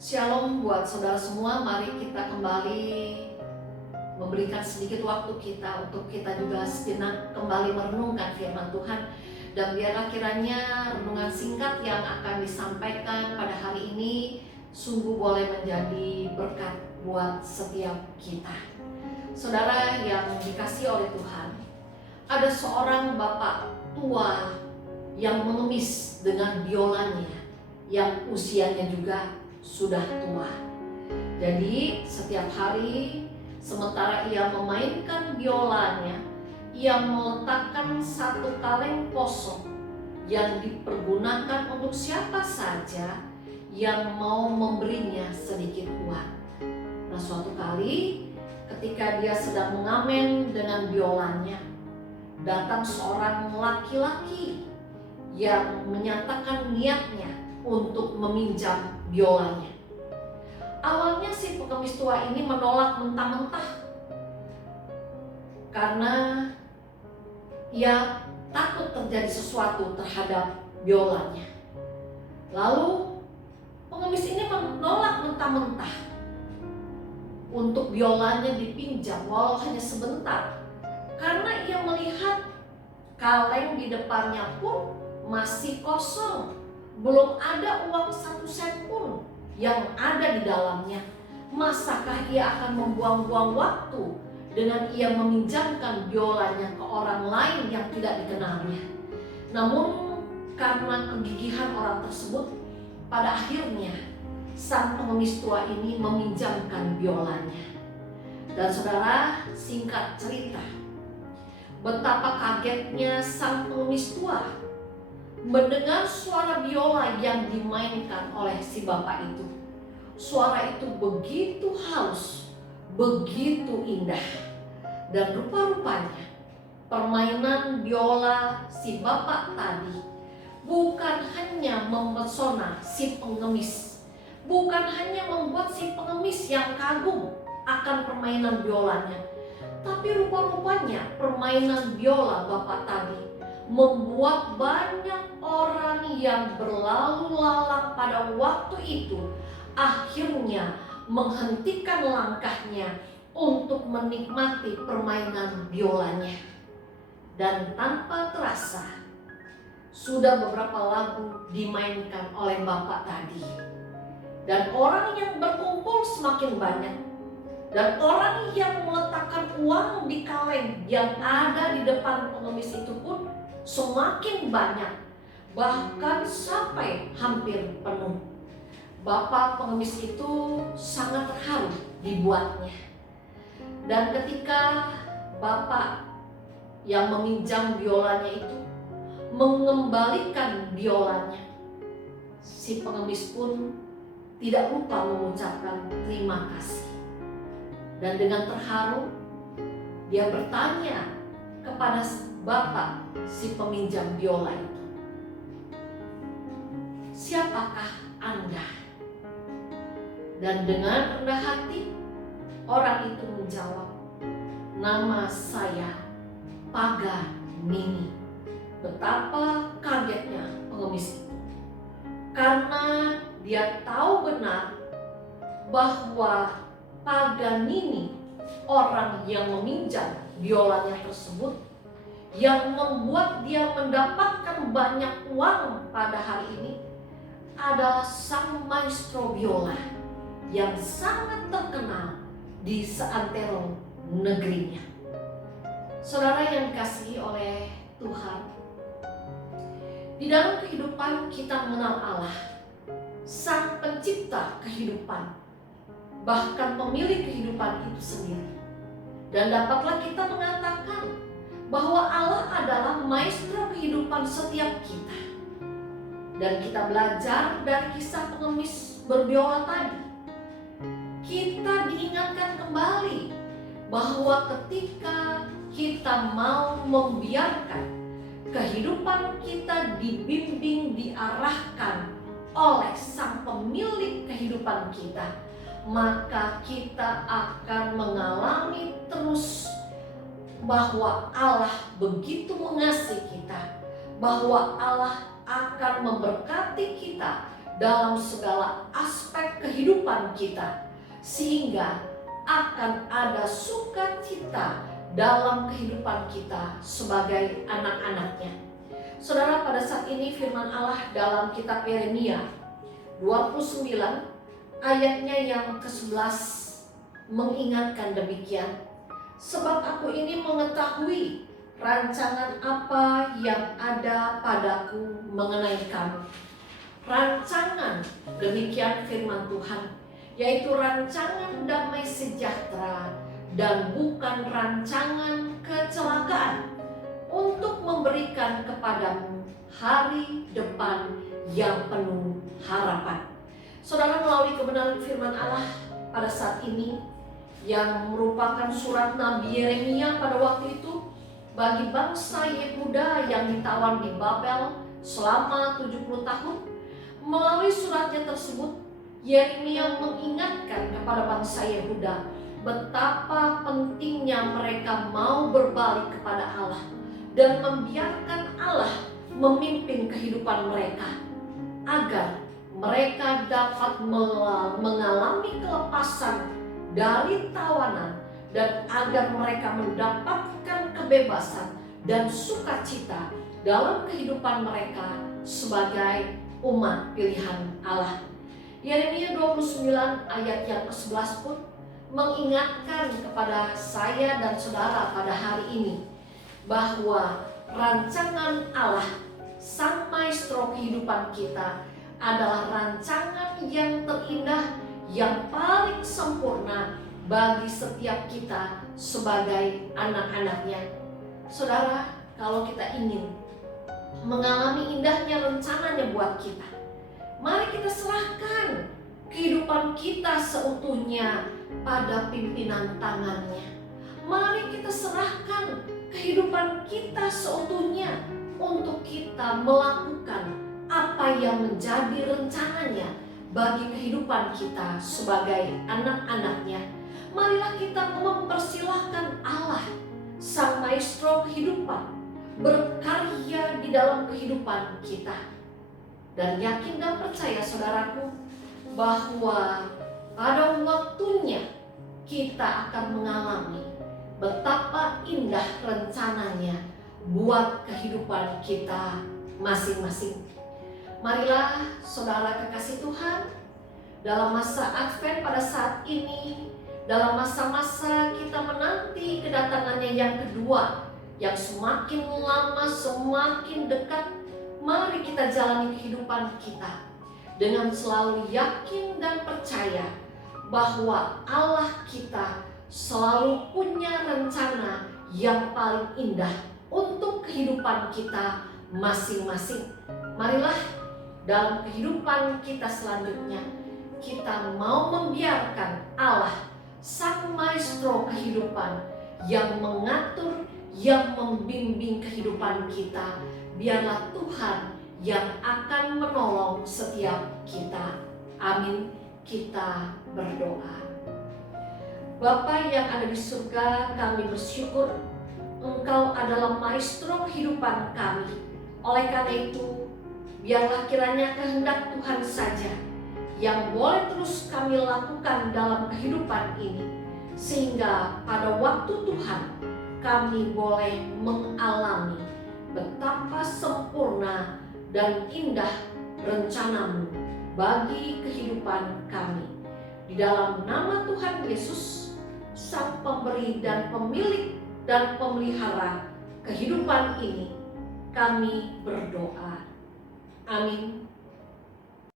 Shalom buat saudara semua, mari kita kembali memberikan sedikit waktu kita untuk kita juga sejenak kembali merenungkan firman Tuhan. Dan biarlah kiranya renungan singkat yang akan disampaikan pada hari ini sungguh boleh menjadi berkat buat setiap kita. Saudara yang dikasihi oleh Tuhan, ada seorang bapak tua yang mengemis dengan biolanya yang usianya juga sudah tua. Jadi setiap hari sementara ia memainkan biolanya, ia meletakkan satu kaleng kosong yang dipergunakan untuk siapa saja yang mau memberinya sedikit uang. Nah, suatu kali ketika dia sedang mengamen dengan biolanya, datang seorang laki-laki yang menyatakan niatnya untuk meminjam biolanya. Awalnya si pengemis tua ini menolak mentah-mentah karena ia takut terjadi sesuatu terhadap biolanya. Lalu pengemis ini menolak mentah-mentah untuk biolanya dipinjam walau hanya sebentar, karena ia melihat kaleng di depannya pun masih kosong. Belum ada uang 1 sen pun yang ada di dalamnya. Masakah ia akan membuang-buang waktu dengan ia meminjamkan biolanya ke orang lain yang tidak dikenalnya? Namun karena kegigihan orang tersebut, pada akhirnya sang pengemis tua ini meminjamkan biolanya. Dan saudara, singkat cerita, betapa kagetnya sang pengemis tua mendengar suara biola yang dimainkan oleh si bapak itu. Suara itu begitu halus, begitu indah. Dan rupa-rupanya permainan biola si bapak tadi bukan hanya mempesona si pengemis, bukan hanya membuat si pengemis yang kagum akan permainan biolanya, tapi rupa-rupanya permainan biola bapak tadi membuat banyak orang yang berlalu lalang pada waktu itu akhirnya menghentikan langkahnya untuk menikmati permainan biolanya. Dan tanpa terasa sudah beberapa lagu dimainkan oleh bapak tadi, dan orang yang berkumpul semakin banyak, dan orang yang meletakkan uang di kaleng yang ada di depan pengemis itu pun semakin banyak, bahkan sampai hampir penuh. Bapak pengemis itu sangat terharu dibuatnya. Dan ketika bapak yang meminjam biolanya itu mengembalikan biolanya, si pengemis pun tidak lupa mengucapkan terima kasih. Dan dengan terharu dia bertanya kepada bapak si peminjam biola itu, "Siapakah Anda?" Dan dengan rendah hati orang itu menjawab, "Nama saya Paganini." Betapa kagetnya pengemis itu, karena dia tahu benar bahwa Paganini, orang yang meminjam biolanya tersebut, yang membuat dia mendapatkan banyak uang pada hari ini, adalah sang maestro biola yang sangat terkenal di seantero negerinya. Saudara yang dikasihi oleh Tuhan, di dalam kehidupan kita mengenal Allah, sang pencipta kehidupan, bahkan pemilik kehidupan itu sendiri. Dan dapatlah kita mengatakan bahwa Allah adalah maestro kehidupan setiap kita. Dan kita belajar dari kisah pengemis berbiola tadi, kita diingatkan kembali bahwa ketika kita mau membiarkan kehidupan kita dibimbing, diarahkan oleh sang pemilik kehidupan kita, maka kita akan mengalami terus bahwa Allah begitu mengasihi kita, bahwa Allah akan memberkati kita dalam segala aspek kehidupan kita, sehingga akan ada sukacita dalam kehidupan kita sebagai anak-anaknya. Saudara, pada saat ini firman Allah dalam kitab Yeremia 29 ayatnya yang ke-11 mengingatkan demikian. Sebab aku ini mengetahui rancangan apa yang ada padaku mengenai kamu. Rancangan, demikian firman Tuhan, yaitu rancangan damai sejahtera dan bukan rancangan kecelakaan, untuk memberikan kepadamu hari depan yang penuh harapan. Saudara, melalui kebenaran firman Allah pada saat ini yang merupakan surat Nabi Yeremia pada waktu itu bagi bangsa Yehuda yang ditawan di Babel selama 70 tahun, melalui suratnya tersebut Yeremia mengingatkan kepada bangsa Yehuda betapa pentingnya mereka mau berbalik kepada Allah dan membiarkan Allah memimpin kehidupan mereka, agar mereka dapat mengalami kelepasan dari tawanan dan agar mereka mendapatkan kebebasan dan sukacita dalam kehidupan mereka sebagai umat pilihan Allah. Yeremia 29 ayat yang ke-11 pun mengingatkan kepada saya dan saudara pada hari ini bahwa rancangan Allah, Sang Maestro kehidupan kita, adalah rancangan yang terindah, yang paling sempurna bagi setiap kita sebagai anak-anaknya. Saudara, kalau kita ingin mengalami indahnya rencananya buat kita, mari kita serahkan kehidupan kita seutuhnya pada pimpinan tangannya. Mari kita serahkan kehidupan kita seutuhnya untuk kita melakukan apa yang menjadi rencananya bagi kehidupan kita sebagai anak-anaknya. Marilah kita mempersilahkan Allah, Sang Maestro kehidupan, berkarya di dalam kehidupan kita. Dan yakin dan percaya saudaraku bahwa pada waktunya kita akan mengalami betapa indah rencananya buat kehidupan kita masing-masing. Marilah saudara kekasih Tuhan, dalam masa Advent pada saat ini, dalam masa-masa kita menanti kedatangannya yang kedua, yang semakin lama semakin dekat, mari kita jalani kehidupan kita dengan selalu yakin dan percaya bahwa Allah kita selalu punya rencana yang paling indah untuk kehidupan kita masing-masing. Marilah dalam kehidupan kita selanjutnya, kita mau membiarkan Allah, Sang Maestro kehidupan, yang mengatur, yang membimbing kehidupan kita. Biarlah Tuhan yang akan menolong setiap kita. Amin. Kita berdoa. Bapa yang ada di surga, kami bersyukur Engkau adalah Maestro kehidupan kami. Oleh karena itu, biarlah kiranya kehendak Tuhan saja yang boleh terus kami lakukan dalam kehidupan ini, sehingga pada waktu Tuhan kami boleh mengalami betapa sempurna dan indah rencana-Mu bagi kehidupan kami. Di dalam nama Tuhan Yesus, Sang Pemberi dan Pemilik dan Pemelihara kehidupan ini, kami berdoa. Amin.